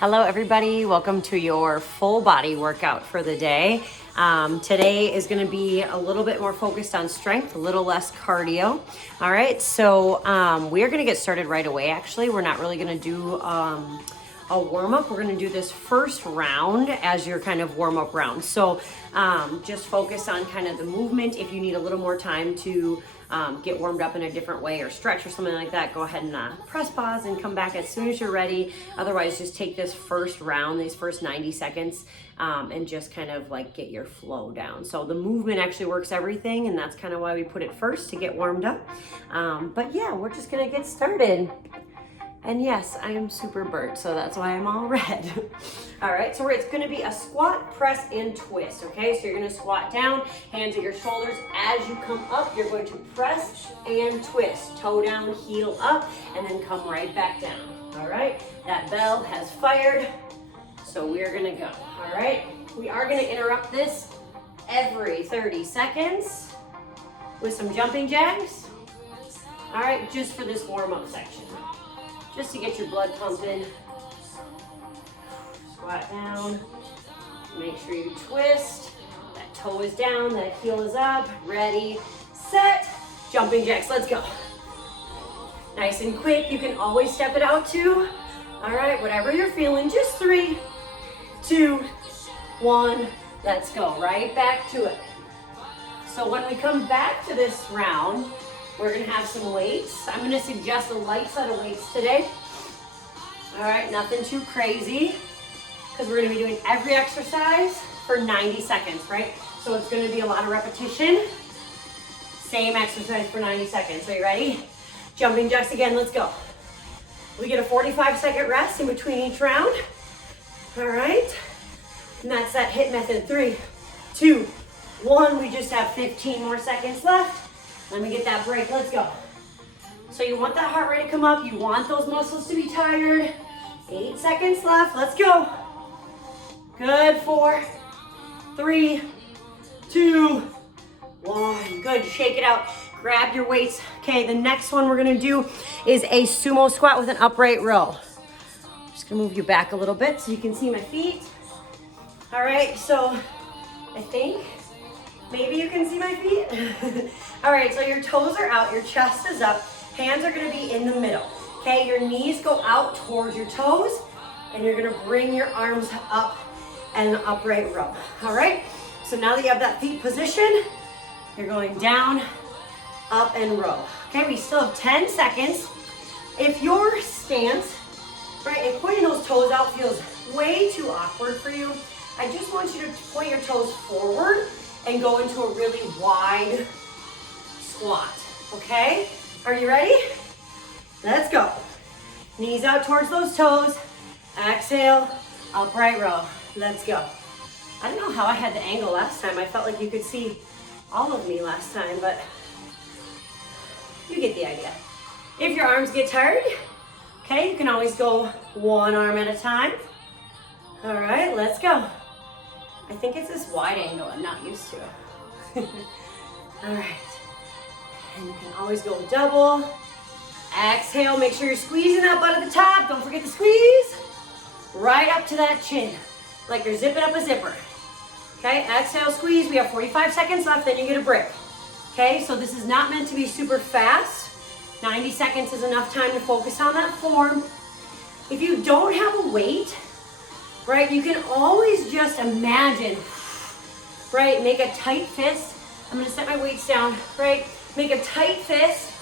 Hello everybody, welcome to your full body workout for the day. Today is going to be a little bit more focused on strength, a little less cardio. All right, so we are going to get started right away. Actually, we're not really going to do a warm-up. We're going to do this first round as your kind of warm-up round. So just focus on kind of the movement. If you need a little more time to get warmed up in a different way or stretch or something like that, go ahead and press pause and come back as soon as you're ready. Otherwise, just take this first round, these first 90 seconds, and just kind of like get your flow down. So the movement actually works everything, and that's kind of why we put it first, to get warmed up. But yeah, we're just gonna get started. And yes, I am super burnt, so that's why I'm all red. All right, so it's gonna be a squat, press, and twist, okay? So you're gonna squat down, hands at your shoulders. As you come up, you're going to press and twist. Toe down, heel up, and then come right back down, all right? That bell has fired, so we're gonna go, all right? We are gonna interrupt this every 30 seconds with some jumping jacks, all right, just for this warm-up section. Just to get your blood pumping. Squat down. Make sure you twist. That toe is down, that heel is up. Ready, set, jumping jacks. Let's go. Nice and quick. You can always step it out too. All right, whatever you're feeling. Just 3, 2, 1. Let's go. Right back to it. So when we come back to this round, we're gonna have some weights. I'm gonna suggest a light set of weights today. All right, nothing too crazy, because we're gonna be doing every exercise for 90 seconds, right? So it's gonna be a lot of repetition. Same exercise for 90 seconds. So you ready? Jumping jacks again, let's go. We get a 45-second rest in between each round. All right, and that's that HIIT method. 3, 2, 1. We just have 15 more seconds left. Let me get that break, let's go. So you want that heart rate to come up, you want those muscles to be tired. 8 seconds left, let's go. Good, 4, 3, 2, 1. Good, shake it out, grab your weights. Okay, the next one we're gonna do is a sumo squat with an upright row. Just gonna move you back a little bit so you can see my feet. All right, so I think maybe you can see my feet. All right, so your toes are out, your chest is up, hands are gonna be in the middle. Okay, your knees go out towards your toes, and you're gonna bring your arms up and an upright row. All right, so now that you have that feet position, you're going down, up, and row. Okay, we still have 10 seconds. If your stance, right, if pointing those toes out feels way too awkward for you, I just want you to point your toes forward and go into a really wide squat, okay? Are you ready? Let's go. Knees out towards those toes. Exhale, upright row. Let's go. I don't know how I had the angle last time. I felt like you could see all of me last time, but you get the idea. If your arms get tired, okay, you can always go one arm at a time. All right, let's go. I think it's this wide angle I'm not used to. All right. And you can always go double. Exhale, make sure you're squeezing that butt at the top. Don't forget to squeeze. Right up to that chin, like you're zipping up a zipper. Okay, exhale, squeeze. We have 45 seconds left, then you get a break. Okay, so this is not meant to be super fast. 90 seconds is enough time to focus on that form. If you don't have a weight, right, you can always just imagine, right, make a tight fist. I'm gonna set my weights down, right? Make a tight fist,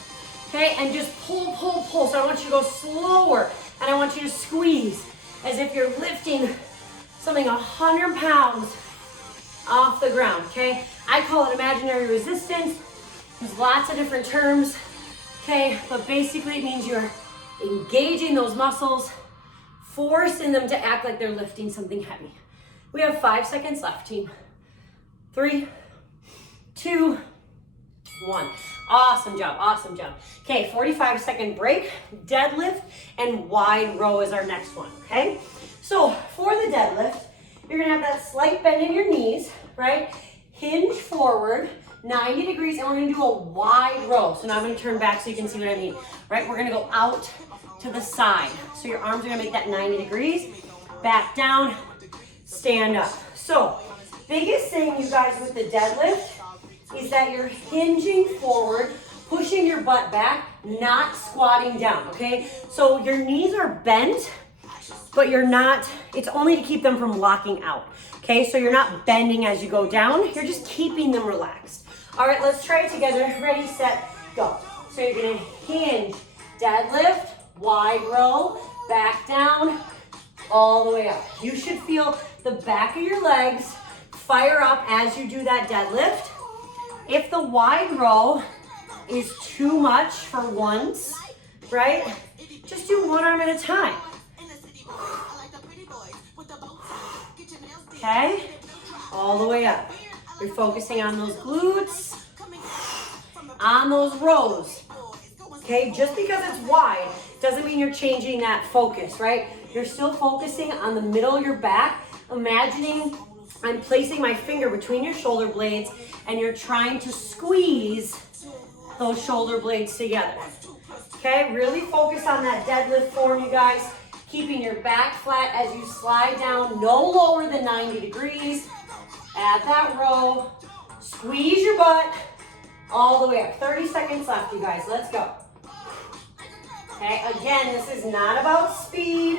okay, and just pull, pull, pull. So I want you to go slower, and I want you to squeeze as if you're lifting something 100 pounds off the ground, okay? I call it imaginary resistance. There's lots of different terms, okay? But basically it means you're engaging those muscles, forcing them to act like they're lifting something heavy. We have 5 seconds left, team. 3, 2, 1. Awesome job, awesome job. Okay, 45-second break, deadlift, and wide row is our next one, okay? So for the deadlift, you're gonna have that slight bend in your knees, right? Hinge forward, 90 degrees, and we're gonna do a wide row. So now I'm gonna turn back so you can see what I mean, right? We're gonna go out to the side. So your arms are gonna make that 90 degrees. back down, stand up. So, biggest thing, you guys, with the deadlift is that you're hinging forward, pushing your butt back, not squatting down, okay? So your knees are bent, but you're not, it's only to keep them from locking out, okay? So you're not bending as you go down, you're just keeping them relaxed. All right, let's try it together. Ready, set, go. So you're gonna hinge, deadlift, wide row, back down, all the way up. You should feel the back of your legs fire up as you do that deadlift. If the wide row is too much for once, right? Just do one arm at a time. Okay? All the way up. You're focusing on those glutes, on those rows. Okay? Just because it's wide doesn't mean you're changing that focus, right? You're still focusing on the middle of your back, imagining I'm placing my finger between your shoulder blades and you're trying to squeeze those shoulder blades together. Okay, really focus on that deadlift form, you guys. Keeping your back flat as you slide down, no lower than 90 degrees. Add that row, squeeze your butt all the way up. 30 seconds left, you guys, let's go. Okay, again, this is not about speed.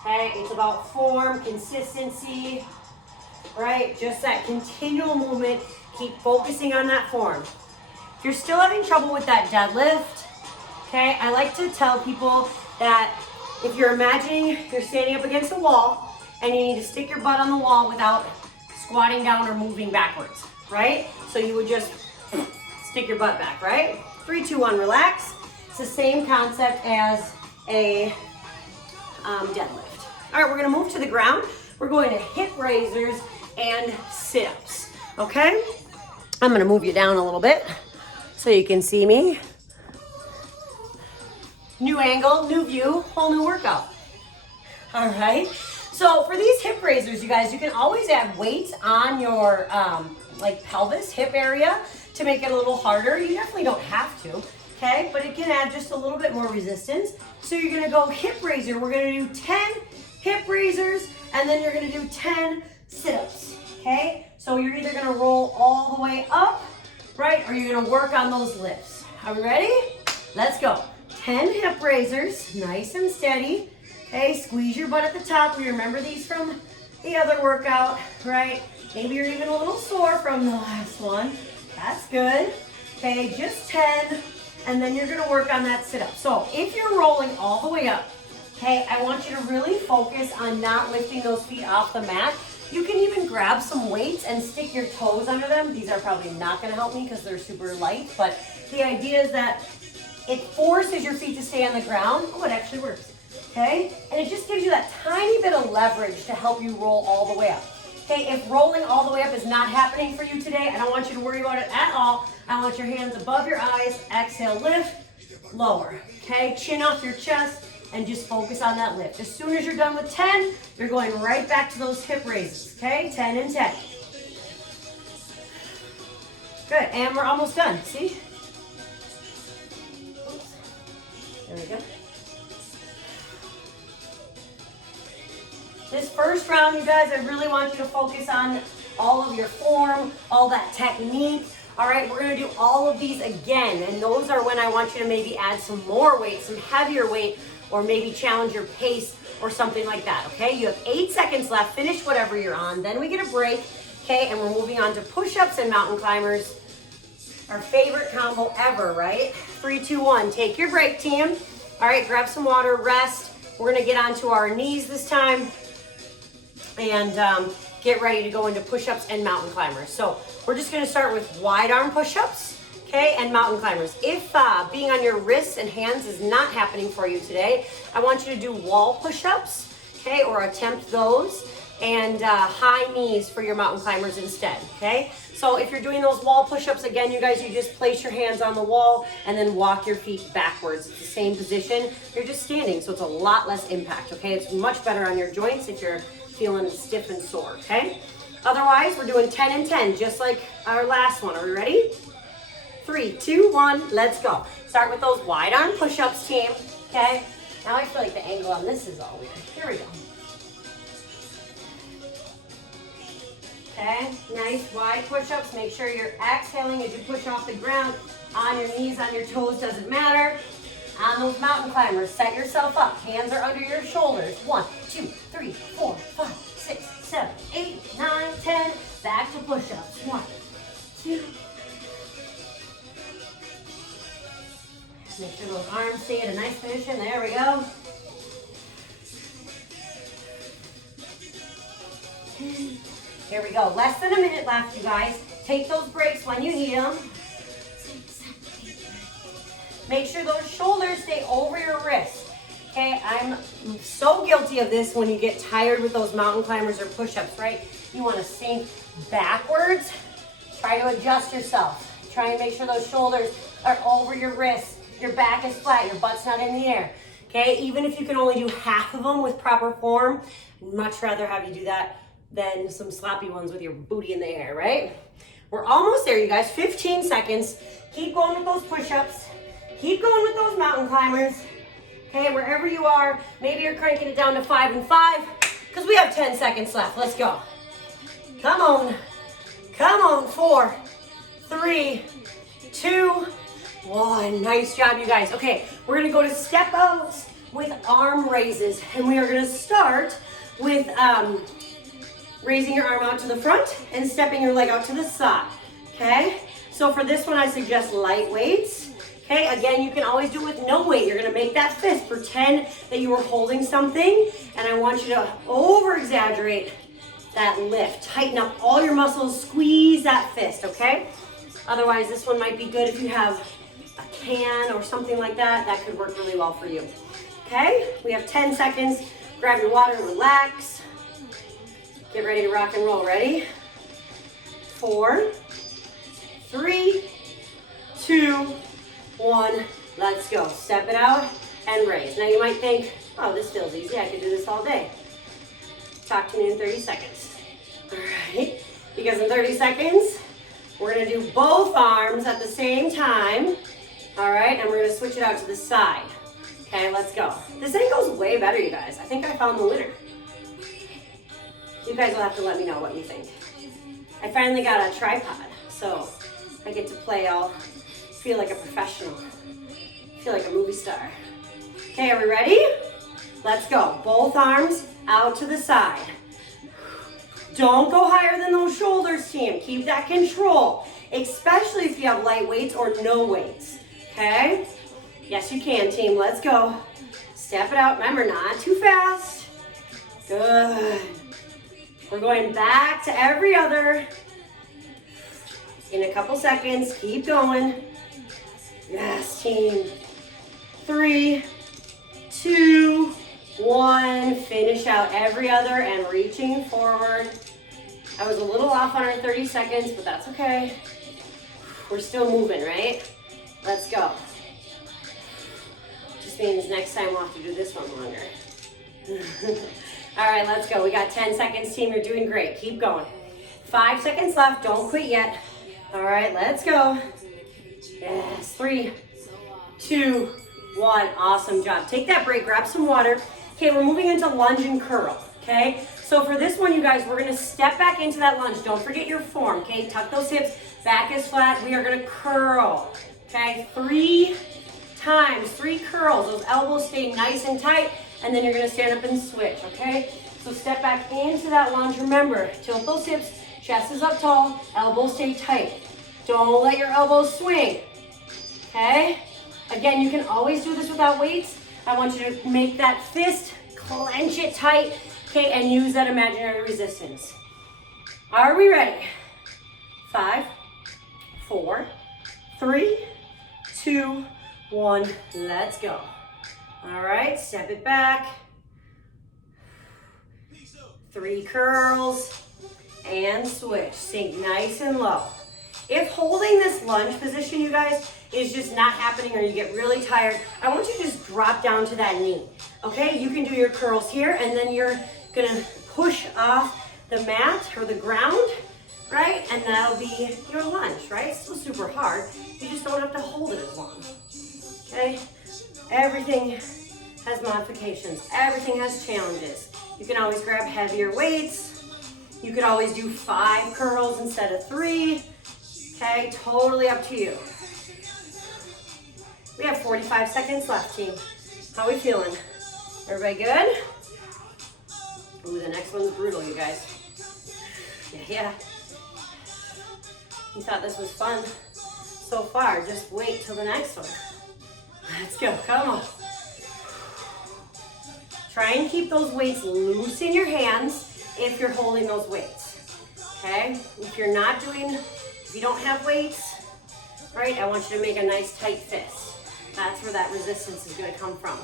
Okay, it's about form, consistency, right? Just that continual movement. Keep focusing on that form. If you're still having trouble with that deadlift, okay, I like to tell people that if you're imagining you're standing up against a wall and you need to stick your butt on the wall without squatting down or moving backwards, right? So you would just stick your butt back, right? 3, 2, 1, relax. It's the same concept as a deadlift. All right, we're gonna move to the ground. We're going to hip raisers and sit-ups, okay? I'm gonna move you down a little bit so you can see me. New angle, new view, whole new workout. All right, so for these hip raisers, you guys, you can always add weights on your like pelvis, hip area to make it a little harder. You definitely don't have to, okay? But it can add just a little bit more resistance. So you're gonna go hip raiser. We're gonna do 10 hip raisers, and then you're gonna do 10 sit-ups, okay? So you're either gonna roll all the way up, right? Or you're gonna work on those lifts. Are we ready? Let's go. 10 hip raisers, nice and steady. Okay, squeeze your butt at the top. We remember these from the other workout, right? Maybe you're even a little sore from the last one. That's good. Okay, just 10, and then you're gonna work on that sit-up. So if you're rolling all the way up, okay, I want you to really focus on not lifting those feet off the mat. You can even grab some weights and stick your toes under them. These are probably not gonna help me because they're super light, but the idea is that it forces your feet to stay on the ground. Oh, it actually works, okay? And it just gives you that tiny bit of leverage to help you roll all the way up. Okay, if rolling all the way up is not happening for you today, I don't want you to worry about it at all. I want your hands above your eyes. Exhale, lift, lower. Okay, chin off your chest and just focus on that lift. As soon as you're done with 10, you're going right back to those hip raises. Okay, 10 and 10. Good, and we're almost done. See? Oops. There we go. This first round, you guys, I really want you to focus on all of your form, all that technique. All right, we're gonna do all of these again, and those are when I want you to maybe add some more weight, some heavier weight, or maybe challenge your pace or something like that, okay? You have 8 seconds left, finish whatever you're on, then we get a break, okay? And we're moving on to push-ups and mountain climbers. Our favorite combo ever, right? 3, 2, 1, take your break, team. All right, grab some water, rest. We're gonna get onto our knees this time and get ready to go into push-ups and mountain climbers. So we're just gonna start with wide arm push-ups, okay, and mountain climbers. If being on your wrists and hands is not happening for you today, I want you to do wall push-ups, okay, or attempt those, and high knees for your mountain climbers instead, okay? So if you're doing those wall push-ups, again, you guys, you just place your hands on the wall and then walk your feet backwards. It's the same position. You're just standing, so it's a lot less impact, okay? It's much better on your joints if you're feeling stiff and sore, okay? Otherwise, we're doing 10 and 10, just like our last one. Are we ready? 3, 2, 1, let's go. Start with those wide arm push-ups, team, okay? Now I feel like the angle on this is all weird. Here we go. Okay, nice wide push-ups. Make sure you're exhaling as you push off the ground. On your knees, on your toes, doesn't matter. On those mountain climbers, set yourself up. Hands are under your shoulders. 1, 2, 3, 4, 5, 6, 7, 8, 9, 10. Back to push-ups. 1, 2. Make sure those arms stay at a nice position. There we go. Here we go. Less than a minute left, you guys. Take those breaks when you need them. Make sure those shoulders stay over your wrists. Okay, I'm so guilty of this when you get tired with those mountain climbers or push-ups, right? You want to sink backwards. Try to adjust yourself. Try and make sure those shoulders are over your wrists. Your back is flat, your butt's not in the air. Okay, even if you can only do half of them with proper form, I'd much rather have you do that than some sloppy ones with your booty in the air, right? We're almost there, you guys. 15 seconds. Keep going with those push-ups. Keep going with those mountain climbers. Okay, wherever you are, maybe you're cranking it down to 5 and 5 because we have 10 seconds left. Let's go. Come on. Come on. 4, 3, 2, 1. Nice job, you guys. Okay, we're going to go to step outs with arm raises, and we are going to start with raising your arm out to the front and stepping your leg out to the side, okay? So for this one, I suggest light weights, okay? Again, you can always do it with no weight. You're gonna make that fist. Pretend that you were holding something, and I want you to over-exaggerate that lift. Tighten up all your muscles, squeeze that fist, okay? Otherwise, this one might be good if you have a can or something like that. That could work really well for you, okay? We have 10 seconds. Grab your water, relax. Get ready to rock and roll. Ready? 4, 3, 2, 1. Let's go. Step it out and raise. Now you might think, oh, this feels easy. I could do this all day. Talk to me in 30 seconds. All right. Because in 30 seconds, we're going to do both arms at the same time. All right. And we're going to switch it out to the side. Okay, let's go. This angle's way better, you guys. I think I found the winner. You guys will have to let me know what you think. I finally got a tripod, so I get to play all, feel like a professional, feel like a movie star. Okay, are we ready? Let's go. Both arms out to the side. Don't go higher than those shoulders, team. Keep that control, especially if you have light weights or no weights, okay? Yes, you can, team. Let's go. Step it out. Remember, not too fast. Good. We're going back to every other in a couple seconds. Keep going. Yes, team. 3, 2, 1. Finish out every other and reaching forward. I was a little off on our 30 seconds, but that's okay. We're still moving, right? Let's go. Just means next time we'll have to do this one longer. All right, let's go. We got 10 seconds, team. You're doing great. Keep going. 5 seconds left. Don't quit yet. All right, let's go. Yes, 3, 2, 1. Awesome job. Take that break. Grab some water. Okay, we're moving into lunge and curl, okay? So for this one, you guys, we're going to step back into that lunge. Don't forget your form, okay? Tuck those hips. Back is flat. We are going to curl, okay? 3 times, 3 curls. Those elbows stay nice and tight. And then you're gonna stand up and switch, okay? So step back into that lunge. Remember, tilt those hips, chest is up tall, elbows stay tight. Don't let your elbows swing, okay? Again, you can always do this without weights. I want you to make that fist, clench it tight, okay, and use that imaginary resistance. Are we ready? 5, 4, 3, 2, 1, let's go. All right, step it back. 3 curls and switch. Sink nice and low. If holding this lunge position, you guys, is just not happening or you get really tired, I want you to just drop down to that knee, okay? You can do your curls here and then you're gonna push off the mat or the ground, right? And that'll be your lunge, right? It's still super hard. You just don't have to hold it as long, okay? Everything has modifications. Everything has challenges. You can always grab heavier weights. You could always do 5 curls instead of 3. Okay, totally up to you. We have 45 seconds left, team. How are we feeling? Everybody good? Ooh, the next one's brutal, you guys. Yeah. You thought this was fun so far. Just wait till the next one. Let's go, come on. Try and keep those weights loose in your hands if you're holding those weights, okay? If you don't have weights, right, I want you to make a nice tight fist. That's where that resistance is gonna come from.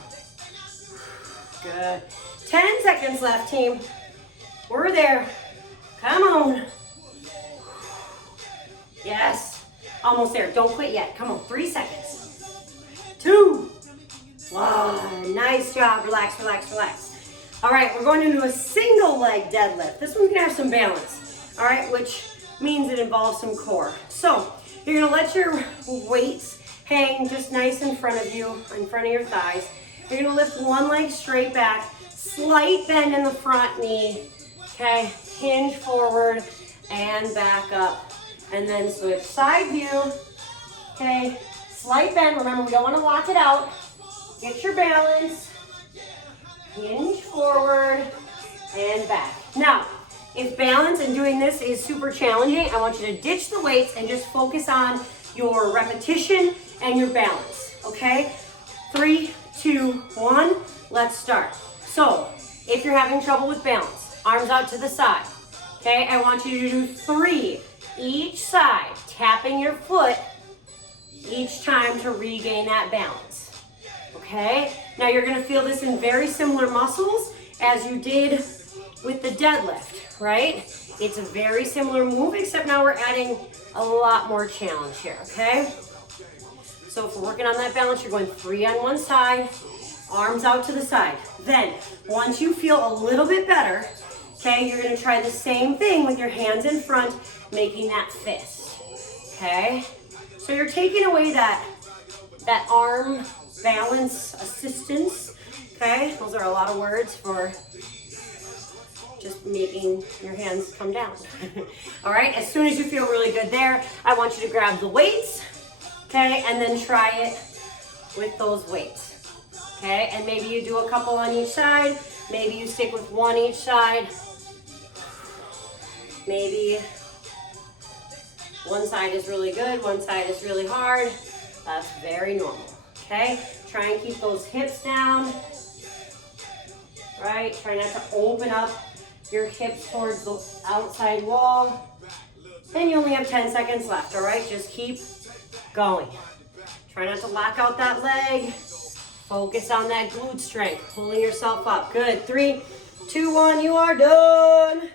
Good. 10 seconds left, team. We're there. Come on. Yes. Almost there. Don't quit yet. Come on. 3 seconds. 2. 1. Nice job. Relax, relax, relax. All right, we're going to do a single leg deadlift. This one's gonna have some balance, all right, which means it involves some core. So you're gonna let your weights hang just nice in front of you, in front of your thighs. You're gonna lift one leg straight back, slight bend in the front knee, okay? Hinge forward and back up, and then switch side view, okay? Slight bend, remember we don't wanna lock it out. Get your balance, hinge forward and back. Now, if balance and doing this is super challenging, I want you to ditch the weights and just focus on your repetition and your balance, okay? 3, 2, 1, let's start. So, if you're having trouble with balance, arms out to the side, okay? I want you to do 3 each side, tapping your foot each time to regain that balance, okay? Now you're gonna feel this in very similar muscles as you did with the deadlift, right? It's a very similar move, except now we're adding a lot more challenge here, okay? So if we're working on that balance, you're going 3 on one side, arms out to the side. Then, once you feel a little bit better, okay, you're gonna try the same thing with your hands in front, making that fist, okay? So you're taking away that arm balance assistance, okay? Those are a lot of words for just making your hands come down. All right, as soon as you feel really good there, I want you to grab the weights, okay, and then try it with those weights, okay? And maybe you do a couple on each side, maybe you stick with 1 each side, maybe one side is really good, one side is really hard. That's very normal, okay? Try and keep those hips down, right? Try not to open up your hips towards the outside wall. And you only have 10 seconds left, all right? Just keep going. Try not to lock out that leg. Focus on that glute strength, pulling yourself up. Good, 3, 2, 1, you are done.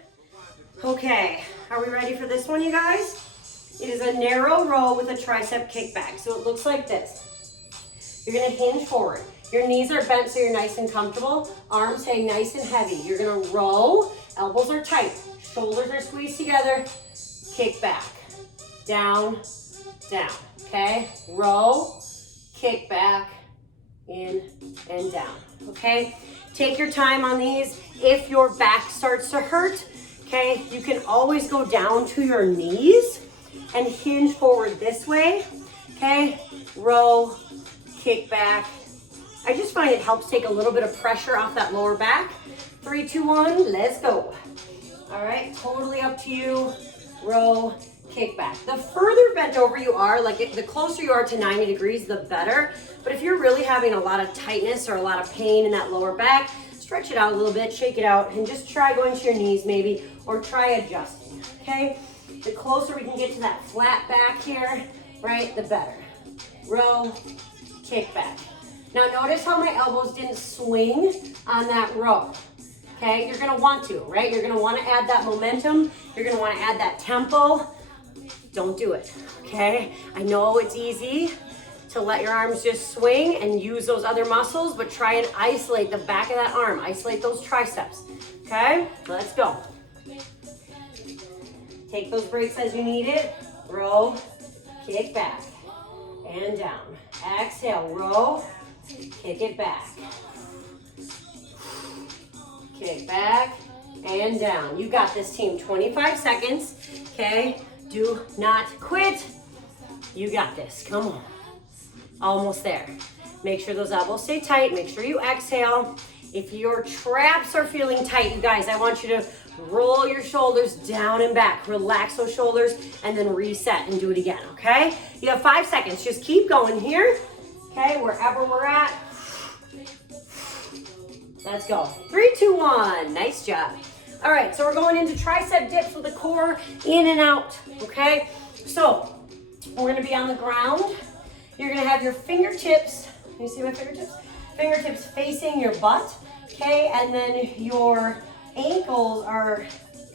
Okay, are we ready for this one, you guys? It is a narrow row with a tricep kickback. So it looks like this. You're gonna hinge forward. Your knees are bent so you're nice and comfortable. Arms hang nice and heavy. You're gonna row, elbows are tight, shoulders are squeezed together, kick back, down, down, okay? Row, kick back, in and down, okay? Take your time on these. If your back starts to hurt, okay, you can always go down to your knees and hinge forward this way, okay? Row, kick back. I just find it helps take a little bit of pressure off that lower back. 3, 2, 1, let's go. All right, totally up to you. Row, kick back. The further bent over you are, the closer you are to 90 degrees, the better. But if you're really having a lot of tightness or a lot of pain in that lower back, stretch it out a little bit, shake it out, and just try going to your knees maybe, or try adjusting, okay? The closer we can get to that flat back here, right, the better. Row, kick back. Now notice how my elbows didn't swing on that row, okay? You're gonna want to, right? You're gonna wanna add that momentum. You're gonna wanna add that tempo. Don't do it, okay? I know it's easy to let your arms just swing and use those other muscles, but try and isolate the back of that arm. Isolate those triceps, okay? Let's go. Take those breaks as you need it. Row, kick back, and down. Exhale, row, kick it back. Okay, back and down. You got this, team. 25 seconds. Okay, do not quit. You got this. Come on. Almost there. Make sure those elbows stay tight. Make sure you exhale. If your traps are feeling tight, you guys, I want you to roll your shoulders down and back. Relax those shoulders and then reset and do it again, okay? You have 5 seconds. Just keep going here, okay? Wherever we're at. Let's go. 3, 2, 1. Nice job. All right, so we're going into tricep dips with the core in and out, okay? So we're gonna be on the ground. You're gonna have your fingertips, can you see my fingertips? Fingertips facing your butt, okay? And then your ankles are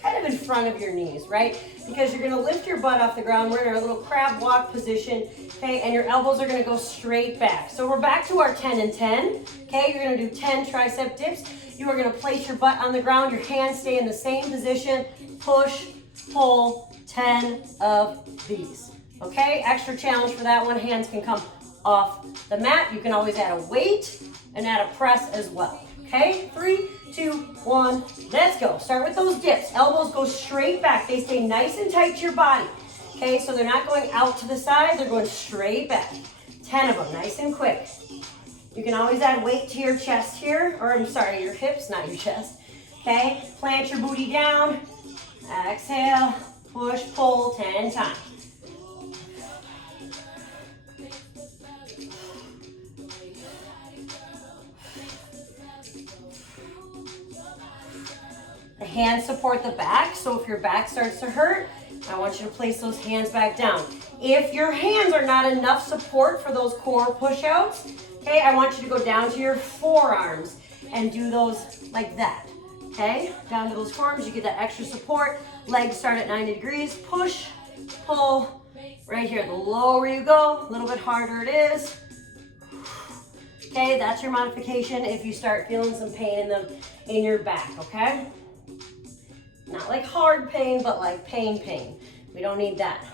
kind of in front of your knees, right? Because you're gonna lift your butt off the ground. We're in our little crab walk position, okay? And your elbows are gonna go straight back. So we're back to our 10 and 10, okay? You're gonna do 10 tricep dips. You are gonna place your butt on the ground. Your hands stay in the same position. Push, pull, 10 of these, okay? Extra challenge for that one. Hands can come off the mat. You can always add a weight and add a press as well, okay? 3, 2, 1, let's go. Start with those dips. Elbows go straight back. They stay nice and tight to your body, okay? So they're not going out to the side. They're going straight back. 10 of them, nice and quick. You can always add weight to your chest here, or I'm sorry, your hips, not your chest, okay? Plant your booty down. Exhale, push, pull, 10 times. The hands support the back, so if your back starts to hurt, I want you to place those hands back down. If your hands are not enough support for those core push-outs, okay, I want you to go down to your forearms and do those like that, okay? Down to those forearms, you get that extra support. Legs start at 90 degrees. Push, pull, right here. The lower you go, a little bit harder it is. Okay, that's your modification if you start feeling some pain in your back, okay? Not like hard pain, but like pain. We don't need that.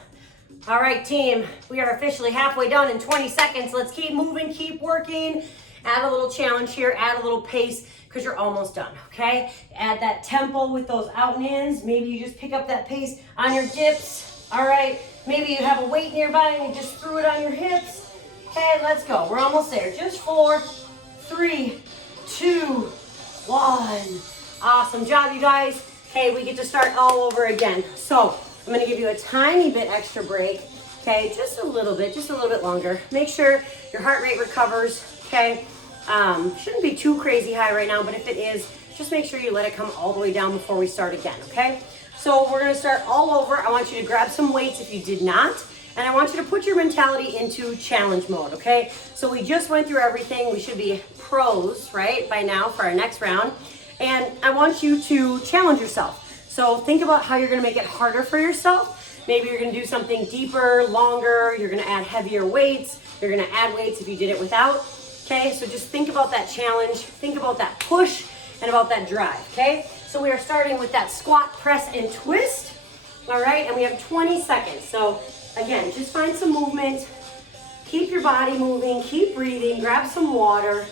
All right, team, we are officially halfway done in 20 seconds. Let's keep moving, keep working. Add a little challenge here, add a little pace, because you're almost done, okay? Add that tempo with those out and ins. Maybe you just pick up that pace on your dips, all right? Maybe you have a weight nearby and you just threw it on your hips. Okay, let's go. We're almost there. Just 4, 3, 2, 1. Awesome job, you guys. Okay, we get to start all over again. So I'm gonna give you a tiny bit extra break, okay? Just a little bit longer. Make sure your heart rate recovers, okay? Shouldn't be too crazy high right now, but if it is, just make sure you let it come all the way down before we start again, okay? So we're gonna start all over. I want you to grab some weights if you did not, and I want you to put your mentality into challenge mode, okay? So we just went through everything. We should be pros, right, by now for our next round. And I want you to challenge yourself. So think about how you're gonna make it harder for yourself. Maybe you're gonna do something deeper, longer. You're gonna add heavier weights. You're gonna add weights if you did it without. Okay, so just think about that challenge. Think about that push and about that drive, okay? So we are starting with that squat, press, and twist. All right, and we have 20 seconds. So again, just find some movement. Keep your body moving, keep breathing, grab some water.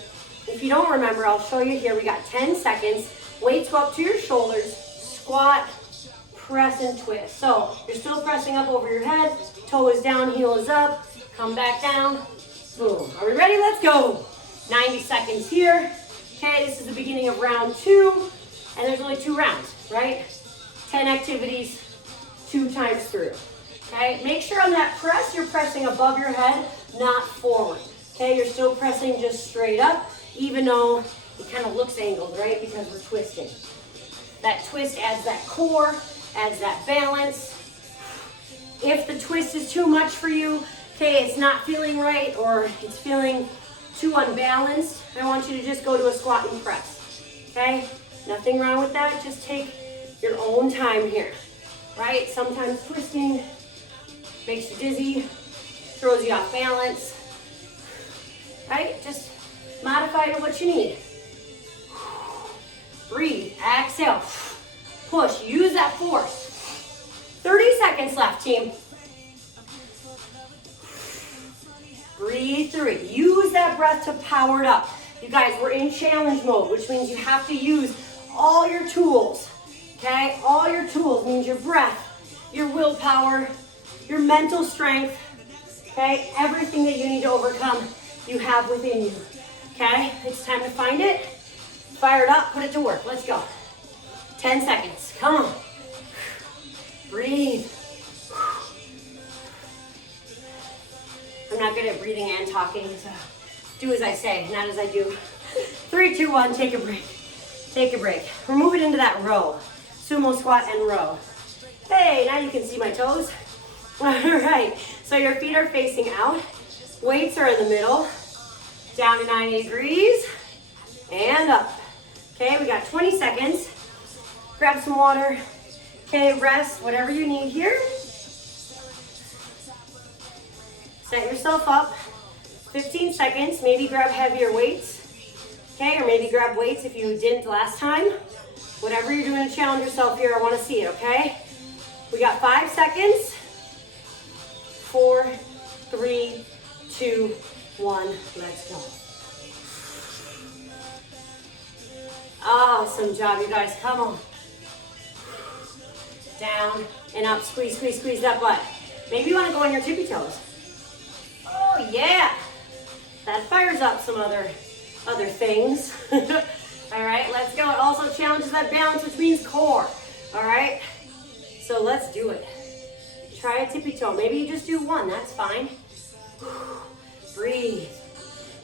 If you don't remember, I'll show you here. We got 10 seconds. Weights go up to your shoulders. Squat, press, and twist. So you're still pressing up over your head. Toe is down, heel is up. Come back down. Boom. Are we ready? Let's go. 90 seconds here. Okay, this is the beginning of round 2. And there's only 2 rounds, right? 10 activities, 2 times through. Okay, make sure on that press, you're pressing above your head, not forward. Okay, you're still pressing just straight up, even though it kind of looks angled, right? Because we're twisting. That twist adds that core, adds that balance. If the twist is too much for you, okay, it's not feeling right, or it's feeling too unbalanced, I want you to just go to a squat and press, okay? Nothing wrong with that, just take your own time here, right? Sometimes twisting makes you dizzy, throws you off balance, right? Just modify to what you need. Breathe, exhale, push, use that force. 30 seconds left, team. Breathe through it. Use that breath to power it up. You guys, we're in challenge mode, which means you have to use all your tools, okay? All your tools means your breath, your willpower, your mental strength, okay? Everything that you need to overcome, you have within you, okay? It's time to find it, fire it up, put it to work. Let's go. 10 seconds, come on. Breathe. I'm not good at breathing and talking, so do as I say, not as I do. 3, 2, 1, take a break. Take a break. We're moving into that row. Sumo squat and row. Hey, now you can see my toes. All right, so your feet are facing out. Weights are in the middle. Down to 90 degrees. And up. Okay, we got 20 seconds. Grab some water. Okay, rest, whatever you need here. Set yourself up. 15 seconds, maybe grab heavier weights. Okay, or maybe grab weights if you didn't last time. Whatever you're doing to challenge yourself here, I want to see it, okay? We got 5 seconds. 4, 3, 2, 1, let's go. Awesome job, you guys, come on. Down and up, squeeze, squeeze, squeeze that butt. Maybe you want to go on your tippy toes. Oh yeah, that fires up some other things. All right, let's go. It also challenges that balance, which means core. All right, so let's do it. Try a tippy toe. Maybe you just do one, that's fine. Breathe.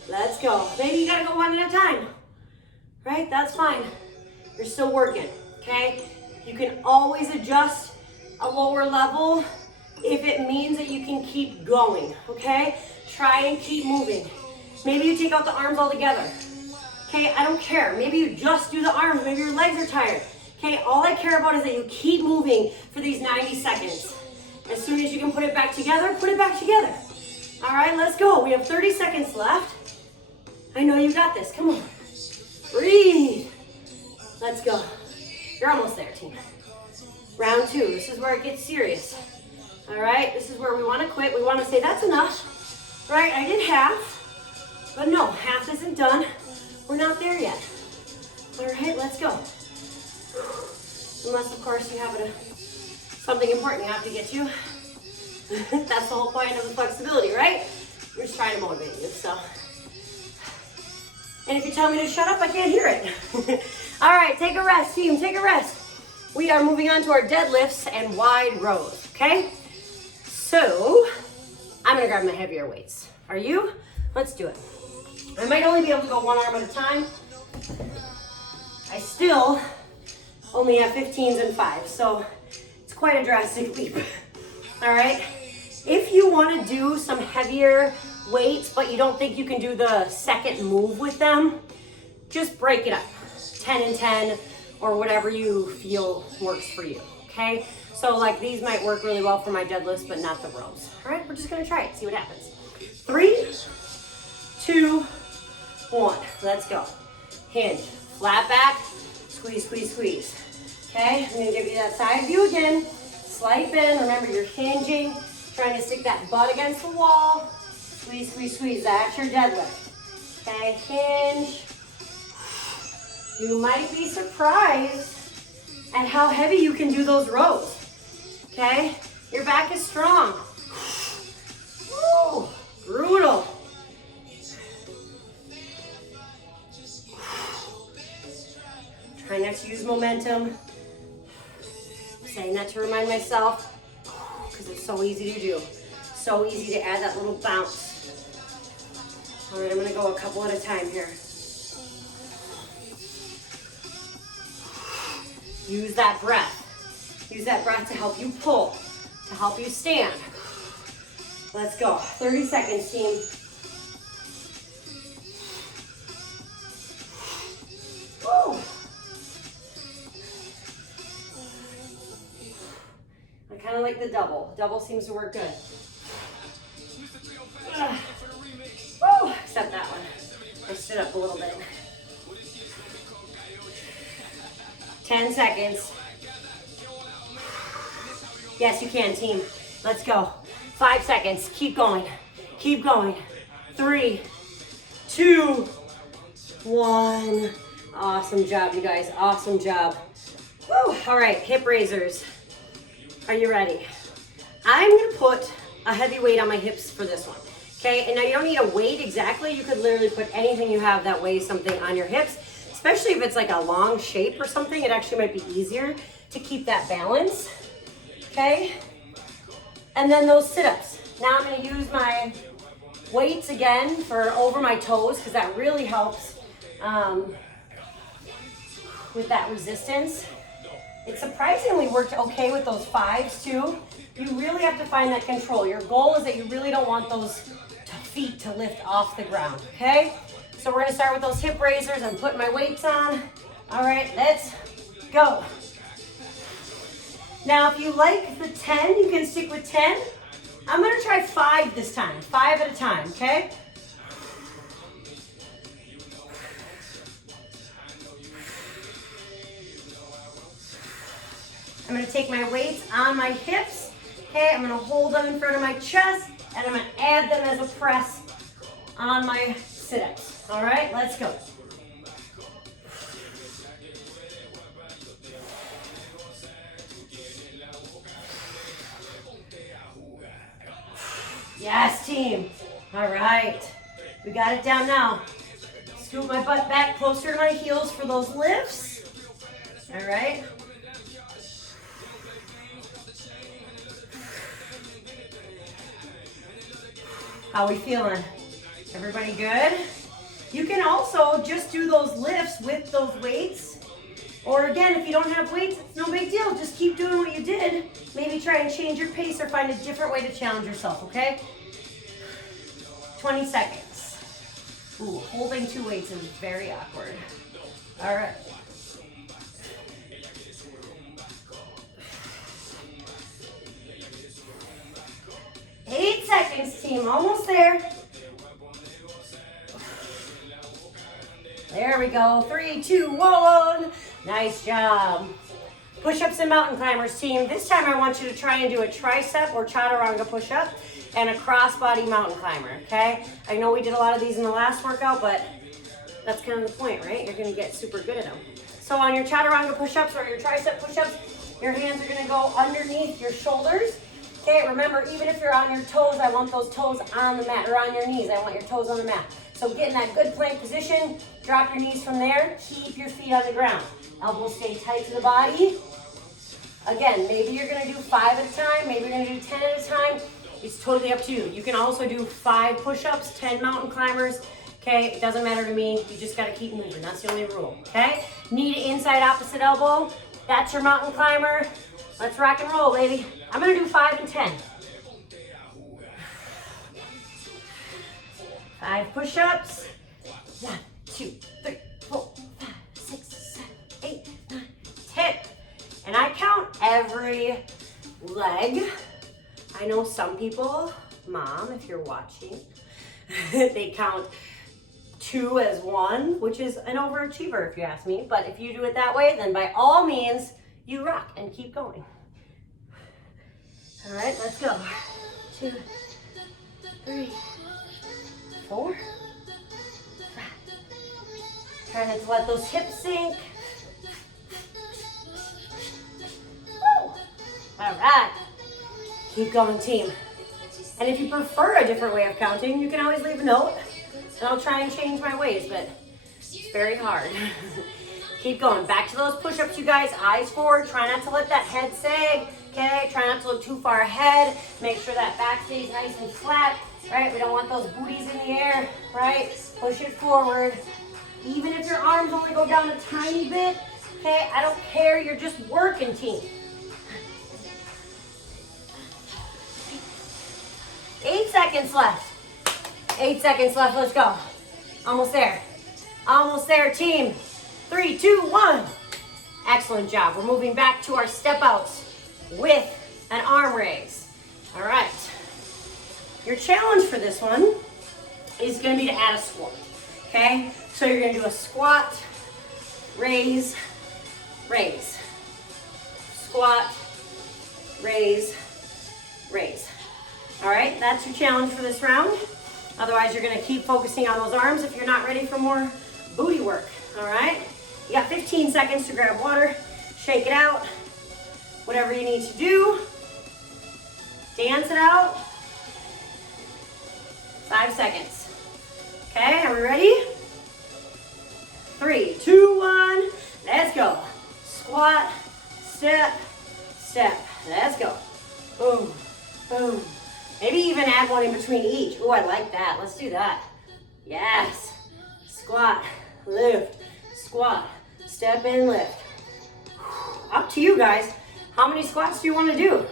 Let's go. Maybe you gotta go one at a time. Right, that's fine. You're still working, okay? You can always adjust a lower level if it means that you can keep going, okay? Try and keep moving. Maybe you take out the arms altogether. Okay, I don't care. Maybe you just do the arms, maybe your legs are tired. Okay, all I care about is that you keep moving for these 90 seconds. As soon as you can put it back together, put it back together. All right, let's go. We have 30 seconds left. I know you got this, come on. Breathe. Let's go. You're almost there, team. Round 2, this is where it gets serious. All right, this is where we want to quit. We want to say, that's enough, right? I did half, but no, half isn't done. We're not there yet. All right, let's go. Unless, of course, you have something important you have to get to. That's the whole point of the flexibility, right? We're just trying to motivate you, so. And if you tell me to shut up, I can't hear it. All right, take a rest, team, take a rest. We are moving on to our deadlifts and wide rows, okay? So, I'm gonna grab my heavier weights. Are you? Let's do it. I might only be able to go one arm at a time. I still only have 15s and 5s, so it's quite a drastic leap. All right? If you wanna do some heavier weights, but you don't think you can do the second move with them, just break it up. 10 and 10, or whatever you feel works for you, okay? So like these might work really well for my deadlifts, but not the rows. All right, we're just gonna try it, see what happens. 3, 2, 1, let's go. Hinge, flat back, squeeze, squeeze, squeeze. Okay, I'm gonna give you that side view again. Slight bend, remember you're hinging, trying to stick that butt against the wall. Squeeze, squeeze, squeeze, that's your deadlift. Okay, hinge. You might be surprised at how heavy you can do those rows, okay? Your back is strong. Woo, brutal. Try not to use momentum. I'm saying that to remind myself, because it's so easy to do. So easy to add that little bounce. All right, I'm gonna go a couple at a time here. Use that breath. Use that breath to help you pull, to help you stand. Let's go. 30 seconds, team. Woo! I kind of like the double. Double seems to work good. Woo! Except that one. I stood up a little bit. 10 seconds. Yes, you can, team. Let's go. 5 seconds. Keep going. Keep going. 3, 2, 1. Awesome job, you guys. Awesome job. Woo. All right, hip raisers. Are you ready? I'm gonna put a heavy weight on my hips for this one. Okay, and now you don't need a weight exactly. You could literally put anything you have that weighs something on your hips, especially if it's like a long shape or something. It actually might be easier to keep that balance. Okay, and then those sit-ups. Now I'm gonna use my weights again for over my toes because that really helps with that resistance. It surprisingly worked okay with those 5s too. You really have to find that control. Your goal is that you really don't want those feet to lift off the ground, okay? So we're gonna start with those hip raisers. I'm putting my weights on. All right, let's go. Now, if you like the 10, you can stick with 10. I'm gonna try 5 this time, 5 at a time, okay? I'm gonna take my weights on my hips, okay? I'm gonna hold them in front of my chest, and I'm gonna add them as a press on my sit-ups. All right, let's go. Yes, team. All right, we got it down now. Scoot my butt back closer to my heels for those lifts. All right. How we feeling? Everybody good? You can also just do those lifts with those weights. Or again, if you don't have weights, it's no big deal. Just keep doing what you did. Maybe try and change your pace or find a different way to challenge yourself, okay? 20 seconds. Ooh, holding 2 weights is very awkward. All right. Eight seconds, team. Almost there. There we go. 3, 2, 1. Nice job. Push-ups and mountain climbers, team. This time I want you to try and do a tricep or chaturanga push-up and a cross-body mountain climber, okay? I know we did a lot of these in the last workout, but that's kind of the point, right? You're gonna get super good at them. So on your chaturanga push-ups or your tricep push-ups, your hands are gonna go underneath your shoulders. Okay, remember, even if you're on your toes, I want those toes on the mat, or on your knees, I want your toes on the mat. So get in that good plank position, drop your knees from there, keep your feet on the ground. Elbows stay tight to the body. Again, maybe you're gonna do 5 at a time, maybe you're gonna do 10 at a time. It's totally up to you. You can also do 5 push-ups, 10 mountain climbers. Okay, it doesn't matter to me, you just gotta keep moving, that's the only rule, okay? Knee to inside opposite elbow, that's your mountain climber. Let's rock and roll, baby. I'm gonna do 5 and 10. 5 push-ups. 1, 2, 3, 4, 5, 6, 7, 8, 9, 10. And I count every leg. I know some people, Mom, if you're watching, they count 2 as 1, which is an overachiever if you ask me. But if you do it that way, then by all means, you rock and keep going. All right, let's go. 2, 3, 4, 5. Try not to let those hips sink. Woo. All right. Keep going, team. And if you prefer a different way of counting, you can always leave a note, and I'll try and change my ways, but it's very hard. Keep going. Back to those push-ups, you guys. Eyes forward. Try not to let that head sag. Okay? Try not to look too far ahead. Make sure that back stays nice and flat. Right? We don't want those booties in the air. Right? Push it forward. Even if your arms only go down a tiny bit. Okay? I don't care. You're just working, team. 8 seconds left. 8 seconds left. Let's go. Almost there. Almost there, team. 3, 2, 1. Excellent job. We're moving back to our step outs with an arm raise. All right. Your challenge for this one is going to be to add a squat. Okay? So you're going to do a squat, raise, raise. Squat, raise, raise. All right? That's your challenge for this round. Otherwise, you're going to keep focusing on those arms if you're not ready for more booty work. All right? You got 15 seconds to grab water, shake it out, whatever you need to do. Dance it out. 5 seconds. Okay, are we ready? 3, 2, 1, let's go. Squat, step, step. Let's go. Boom, boom. Maybe even add one in between each. Oh, I like that. Let's do that. Yes. Squat, lift, squat, step in, lift. Up to you guys. How many squats do you want to do?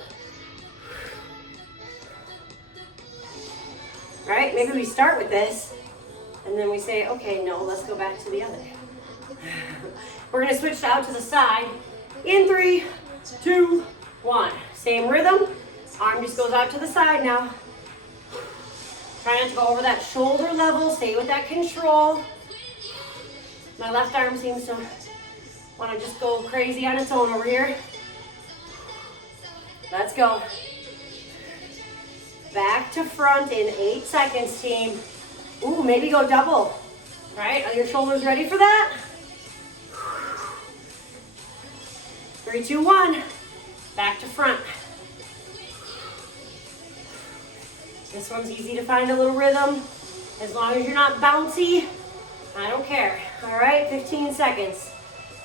Right? Maybe we start with this and then we say, okay, no, let's go back to the other. We're going to switch out to the side in 3, 2, 1. Same rhythm. Arm just goes out to the side now. Try not to go over that shoulder level. Stay with that control. My left arm seems to want to just go crazy on its own over here. Let's go. Back to front in 8 seconds, team. Ooh, maybe go double. Right? Are your shoulders ready for that? 3, 2, 1. Back to front. This one's easy to find a little rhythm. As long as you're not bouncy, I don't care. All right, 15 seconds.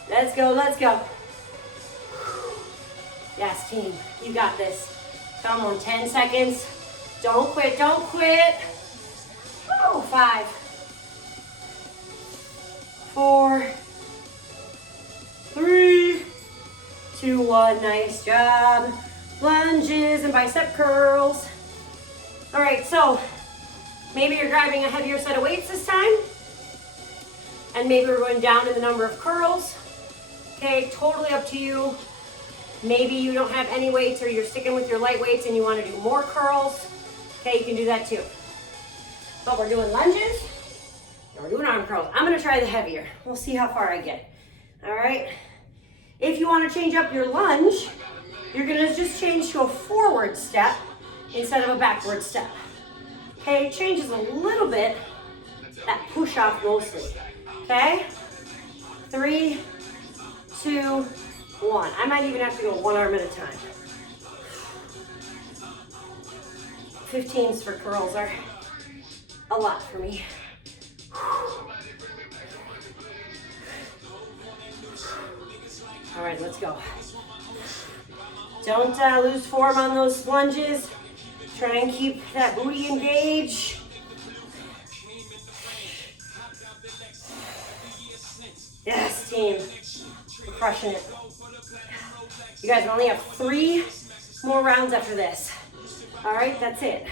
Let's go, let's go. Yes, team, you got this. Come on, 10 seconds. Don't quit, don't quit. Oh, 5, 4, 3, 2, 1. Nice job. Lunges and bicep curls. All right, so maybe you're grabbing a heavier set of weights this time. And maybe we're going down in the number of curls. Okay, totally up to you. Maybe you don't have any weights or you're sticking with your light weights and you want to do more curls. Okay, you can do that too. But we're doing lunges and we're doing arm curls. I'm gonna try the heavier. We'll see how far I get. All right. If you want to change up your lunge, you're gonna just change to a forward step instead of a backward step. Okay, it changes a little bit, that push off mostly. Okay, 3, 2, 1. I might even have to go one arm at a time. 15s for curls are a lot for me. All right, let's go. Don't lose form on those lunges. Try and keep that booty engaged. Yes, team. We're crushing it. You guys only have 3 more rounds after this. All right, that's it.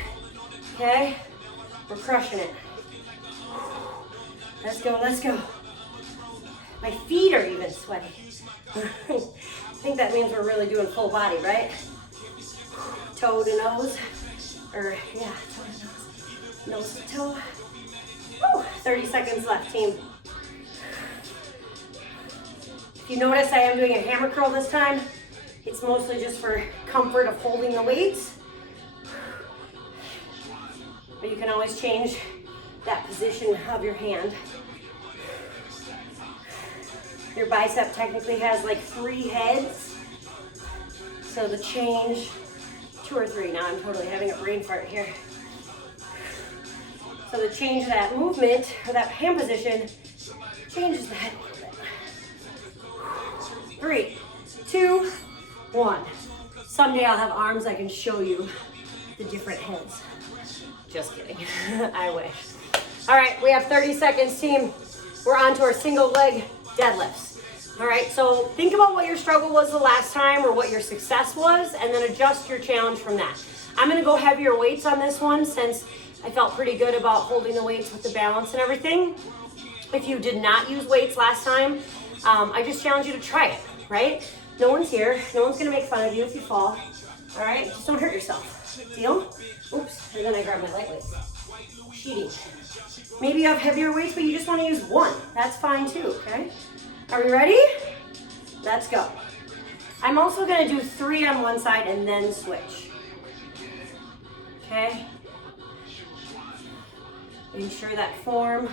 Okay? We're crushing it. Let's go, let's go. My feet are even sweaty. I think that means we're really doing full body, right? Toe to nose. Or, yeah, toe to nose. Nose to toe. Woo, 30 seconds left, team. If you notice, I am doing a hammer curl this time. It's mostly just for comfort of holding the weights. But you can always change that position of your hand. Your bicep technically has like 3 heads. So the change, 2 or 3, now I'm totally having a brain fart here. So the change of that movement, or that hand position, changes the head a little bit. 3, 2, 1. Someday I'll have arms I can show you the different heads. Just kidding, I wish. All right, we have 30 seconds, team. We're on to our single leg deadlifts. All right, so think about what your struggle was the last time or what your success was, and then adjust your challenge from that. I'm gonna go heavier weights on this one since I felt pretty good about holding the weights with the balance and everything. If you did not use weights last time, I just challenge you to try it, right? No one's here, no one's gonna make fun of you if you fall. All right, just don't hurt yourself. Deal? Oops, and then I grab my light weights. Cheating. Maybe you have heavier weights, but you just wanna use 1. That's fine too, okay? Are we ready? Let's go. I'm also gonna do 3 on one side and then switch. Okay? Ensure that form.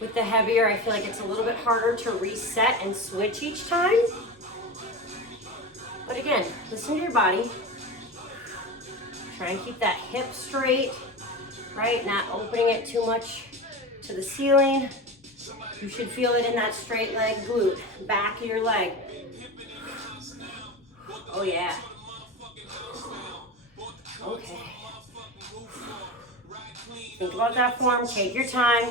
With the heavier, I feel like it's a little bit harder to reset and switch each time. But again, listen to your body. Try and keep that hip straight, right? Not opening it too much to the ceiling. You should feel it in that straight leg glute, back of your leg. Oh yeah. Okay. Think about that form, take your time.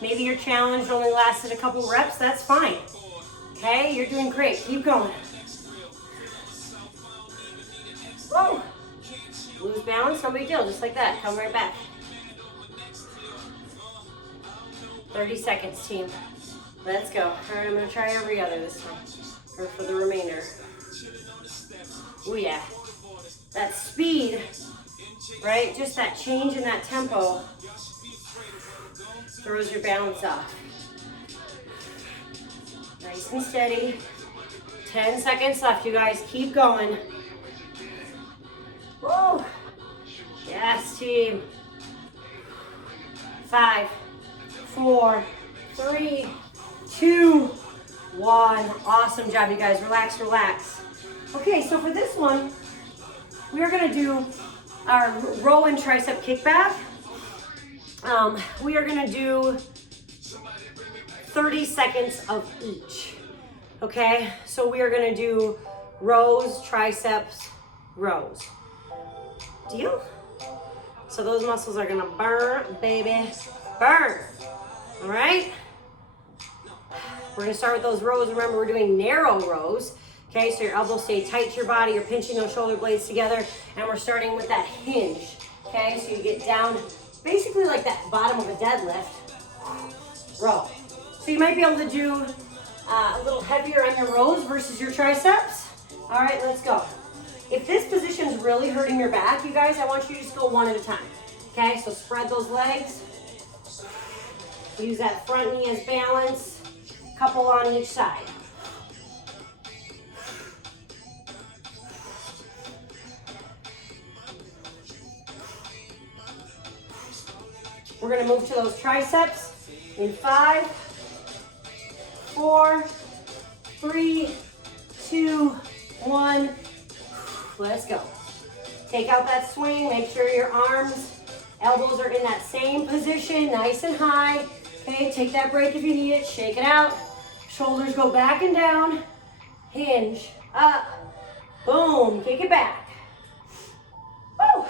Maybe your challenge only lasted a couple reps, that's fine. Okay, you're doing great, keep going. Whoa. Lose balance, no big deal, just like that, come right back. 30 seconds, team. Let's go. All right, I'm gonna try every other this time, or for the remainder. Oh yeah. That speed, right? Just that change in that tempo throws your balance off. Nice and steady. 10 seconds left, you guys. Keep going. Whoa. Yes, team. 5, 4, 3, 2, 1. Awesome job, you guys. Relax, relax. Okay, so for this one, we are gonna do our row and tricep kickback. We are gonna do 30 seconds of each, okay? So we are gonna do rows, triceps, rows. Deal? So those muscles are gonna burn, baby, burn, all right? We're gonna start with those rows. Remember, we're doing narrow rows, okay? So your elbows stay tight to your body, you're pinching those shoulder blades together, and we're starting with that hinge, okay? So you get down, basically like that bottom of a deadlift, row. So you might be able to do a little heavier on your rows versus your triceps. All right, let's go. If this position is really hurting your back, you guys, I want you to just go one at a time, okay? So spread those legs. Use that front knee as balance, couple on each side. We're gonna move to those triceps in 5, 4, 3, 2, 1. Let's go. Take out that swing, make sure your arms, elbows are in that same position, nice and high. Okay, take that break if you need it, shake it out. Shoulders go back and down, hinge, up, boom, kick it back. Woo!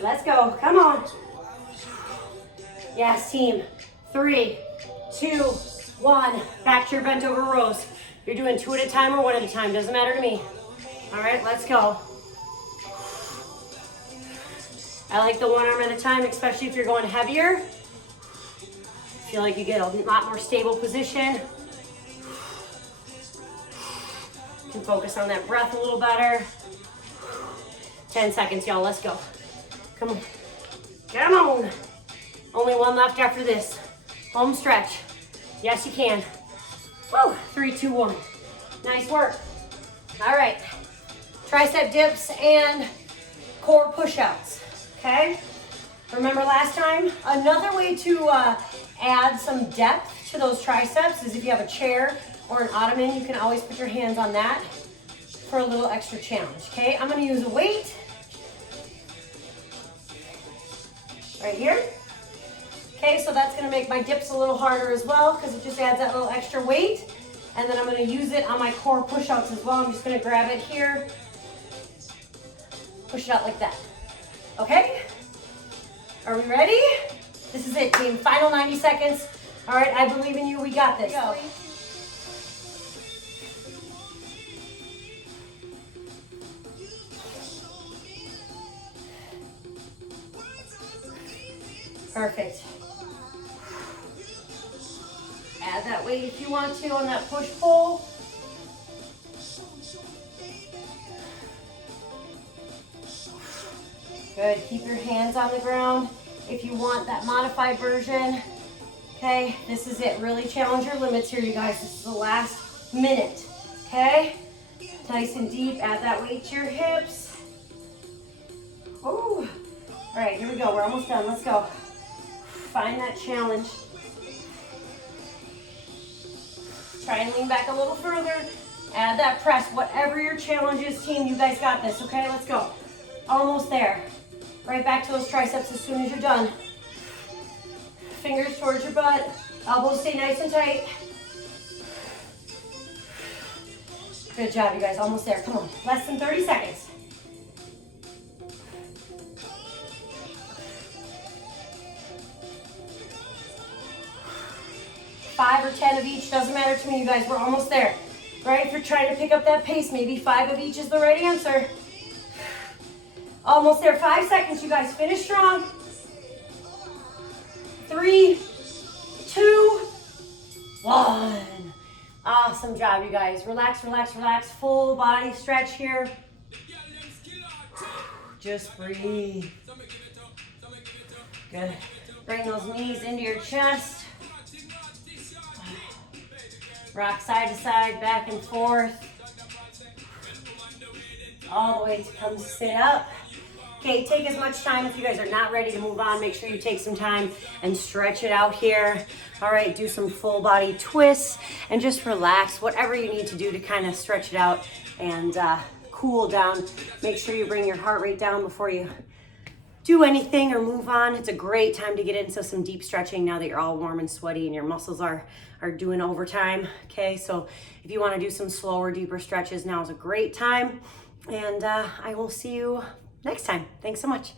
Let's go, come on. Yes, team. 3, 2, 1. Back to your bent over rows. You're doing 2 at a time or 1 at a time, doesn't matter to me. All right, let's go. I like the 1 arm at a time, especially if you're going heavier. Feel like you get a lot more stable position. You can focus on that breath a little better. 10 seconds, y'all, let's go. Come on, come on. Only 1 left after this. Home stretch. Yes, you can. Woo, 3, 2, 1. Nice work. All right, tricep dips and core push-ups, okay? Remember last time? Another way to add some depth to those triceps is if you have a chair or an ottoman, you can always put your hands on that for a little extra challenge, okay? I'm gonna use a weight right here. Okay, so that's gonna make my dips a little harder as well because it just adds that little extra weight. And then I'm gonna use it on my core push-ups as well. I'm just gonna grab it here, push it out like that. Okay? Are we ready? This is it, team. Final 90 seconds. All right, I believe in you. We got this. Go. Perfect. Add that weight if you want to on that push-pull. Good, keep your hands on the ground. If you want that modified version, okay, this is it. Really challenge your limits here, you guys. This is the last minute, okay? Nice and deep, add that weight to your hips. Ooh, All right, here we go. We're almost done. Let's go. Find that challenge. Try and lean back a little further. Add that press. Whatever your challenge is, team, you guys got this, okay? Let's go. Almost there. Right back to those triceps as soon as you're done. Fingers towards your butt. Elbows stay nice and tight. Good job, you guys. Almost there. Come on. Less than 30 seconds. Five or 10 of each, doesn't matter to me, you guys. We're almost there. Right? If you're trying to pick up that pace, maybe 5 of each is the right answer. Almost there. 5 seconds, you guys. Finish strong. 3, 2, 1. Awesome job, you guys. Relax, relax, relax. Full body stretch here. Just breathe. Good. Bring those knees into your chest. Rock side to side, back and forth. All the way to come sit up. Okay, take as much time. If you guys are not ready to move on, make sure you take some time and stretch it out here. All right, do some full body twists and just relax. Whatever you need to do to kind of stretch it out and cool down. Make sure you bring your heart rate down before you do anything or move on. It's a great time to get into some deep stretching now that you're all warm and sweaty and your muscles are doing overtime. Okay, so if you want to do some slower, deeper stretches, now is a great time. And I will see you next time. Thanks so much.